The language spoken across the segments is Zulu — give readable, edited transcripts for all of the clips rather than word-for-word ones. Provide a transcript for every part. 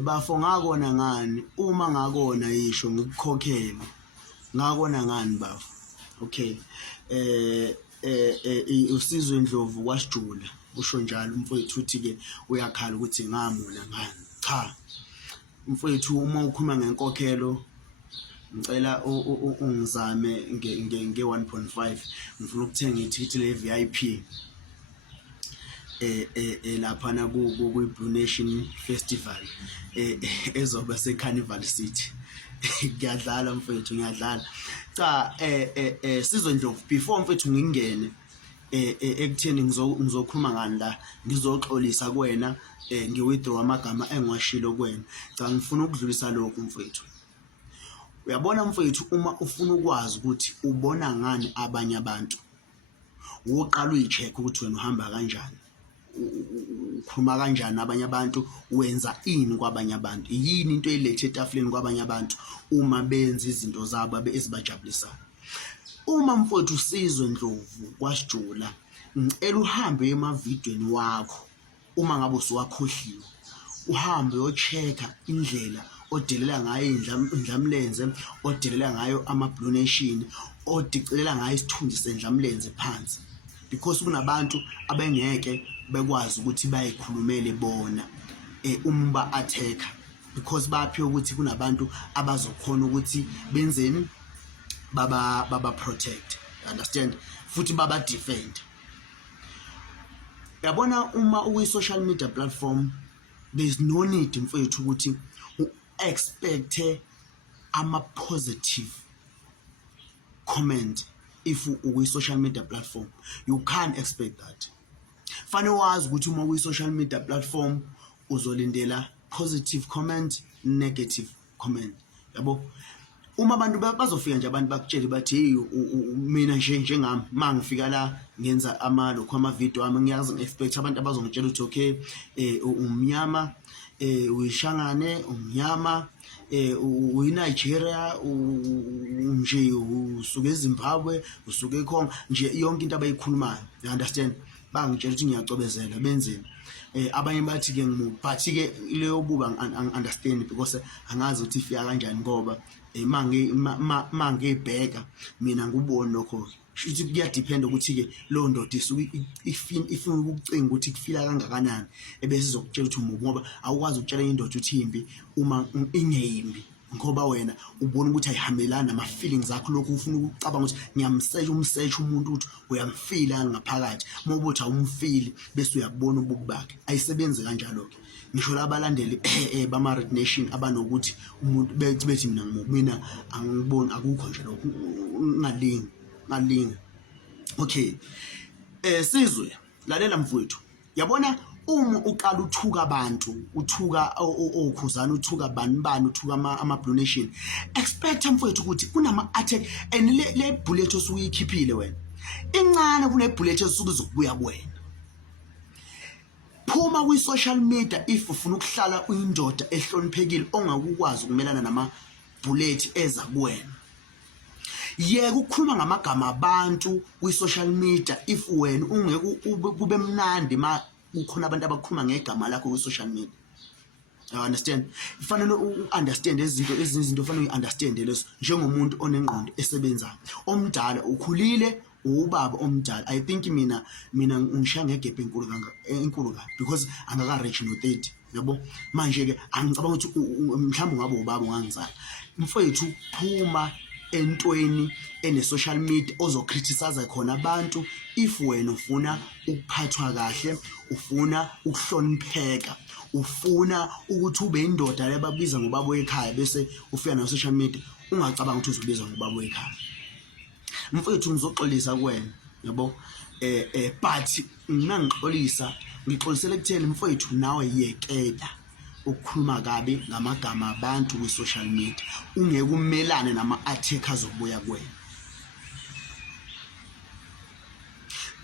bafo ngakona ngani uma ngakona yisho ngikukhokhele ngakona ngani bafo. Okay, uSizwe Ndlovu kwaSijula usho njalo mfowethu uthi ke uyakhala ukuthi ngamula ngani. Cha mfowethu, uma ukhuluma ngenkokhelo ngicela ungizame nge 1.5 ngifuna ukuthenga ithikithi le VIP lapha na ku Blue Nation Festival ezoba seCarnival City. Ngiyadlala mfethu, ngiyadlala. Cha Sizwe Ndlovu, before mfethu ngingene ekutheni ngizokhuluma ngani la, ngizoxolisa kuwena, ngiwithdraw amagama engiwashilo kuwena. Cha ngifuna ukudlulisa lokhu mfethu. Uyabona mfethu, uma ufuna ukwazi ukuthi ubona ngani abanye abantu, uqala uyicheck ukuthi wena uhamba kanjani, ukhuluma kanjani abanye abantu, wenza ini kwabanye abantu, yini into elethe etafuleni kwabanye abantu uma benza izinto zabo ezibajabulisayo. Uma mfowethu uSizwe Ndlovu kwaSijula, ngicela uhambe emavidweni wakho uma ngabe usuwakhohliwe, uhambe uyochecka indlela odelela ngayo indlamlenze, odelela ngayo ama-Blue Nation, odicelela ngayo isithunzi sendlamlenze phansi, because kunabantu abengeke bekwazi ukuthi bayikhulumele bona uma ba-attack, because baphiwe ukuthi kunabantu abazokhona ukuthi benzeni, baba protect, understand, futhi baba defend. Yabona uma uyi-social media platform, there's no need mfowethu ukuthi expect ama-positive comment. If uyi-social media platform, you can't expect that. Fanele wazi ukuthi uma uyi-social media platform uzolindela positive comment, negative comment, yabo. Uma abantu bazofika nje abantu bakutshela bathi hey mina njengami mangifika la ngenza lokho ama-video ami, ngiyazi ngi-expect abantu abazongitshela ukuthi okay umnyama, uyishangane, umnyama, uyi-Nigeria, nje usuke eZimbabwe, usuke eCongo, nje yonke into abayikhulumayo, you understand, bangitshela ukuthi ngiyacobezela benzeni. Abanye bathi ke but ke leyo buba understand, because angazi ukuthi ifika kanjani, ngoba mangibheka mina nguboni lokho. Shuthi kuyadepend ukuthi ke lo ndoda ifuna ukucinga ukuthi kufila kangakanani, ebese izokutshela ukuthi ngoba awukwazi ukutshela indoda ukuthi imbi uma ingeyimbi, ngoba wena ubona ukuthi ayihambelana nama-feelings akho. Lokhu ufuna ukucabanga ukuthi ngiyamsearch umuntu ukuthi uyamfila ngaphakathi, uma ubuthi awumfili bese uyabona ububi bakhe. Ayisebenzi kanjalo-ke. Ngisho labalandeli bama-Red Nation abanokuthi umuntu bethi mina angiboni, akukho nje lokho, ngalingi. Okay, Sizwe lalela mfowethu, yabona uma uqala uthuka abantu, uthuka okhuzana, uthuka bani, uthuka ama-Blue Nation, expect mfowethu ukuthi kunama-attack, and le bullet osuyikhiphile wena incane kune-bullet esuke izokubuya kuwena. Phuma kwi-social media if ufuna ukuhlala uyindoda ehloniphekile ongakukwazi ukumelana nama-bullet eza kuwena. Yeke ukukhuluma ngamagama abantu kwi-social media if wena ungeke kube mnandi ma kukhona abantu abakhuluma ngegama lakho kwi-social media. You understand? Fanele u-understand izinto fanele uyi-understand leso njengomuntu onengqondo esebenzayo, omdala, ukhulile, ubaba omdala. I think mina ngishaya ngegebhe enkulu kabi, because angaka-reach no 30, yabo. Manje ke angicabanga ukuthi mhlawumbe ungabe ubaba ungangizala. Mfowethu, phuma entweni ene-social media ozocriticize khona abantu if wena ufuna ukuphathwa kahle, ufuna ukuhlonipheka, ufuna ukuthi ube indoda lebabiza ngobaba wekhaya, bese ufika na-social media ungacabanga ukuthi uzobizwa ngobaba wekhaya. Mfowethu, ngizoxolisa kuwena, yabo, but ngixolisele kutheni mfowethu, nawe yekela ukukhuluma kabi ngamagama abantu kwi-social media, ungeke umelane nama-attack azobuya kuwena.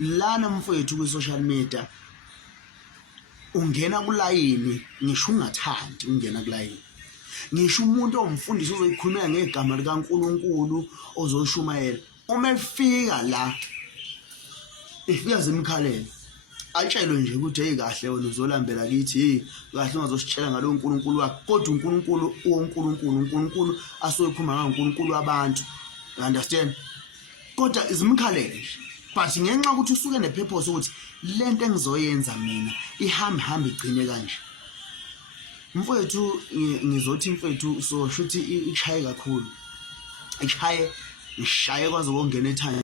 Lana mfowethu kwi-social media ungena kulayini, ngisho ungathandi ungena kulayini, ngisho umuntu omfundisi uzoyikhulumela ngegama likaNkulunkulu ozoshumayela, uma efika la ifika zemkhalelo, atshelwe nje ukuthi hey kahle wena uzolambela kithi hey kahle ungazositshela ngalo uNkulunkulu wakhe kodwa uNkulunkulu uNkulunkulu asoyikhuluma ngaNkulunkulu wabantu, you understand? Kodwa izimkhalele but ngenxa ukuthi usuke nepurpose ukuthi lento engizoyenza mina ihamba igcine kanje. Mfowethu ngizothi mfowethu so shuthi ichaye kakhulu, ishaye kwaze kongena ethanye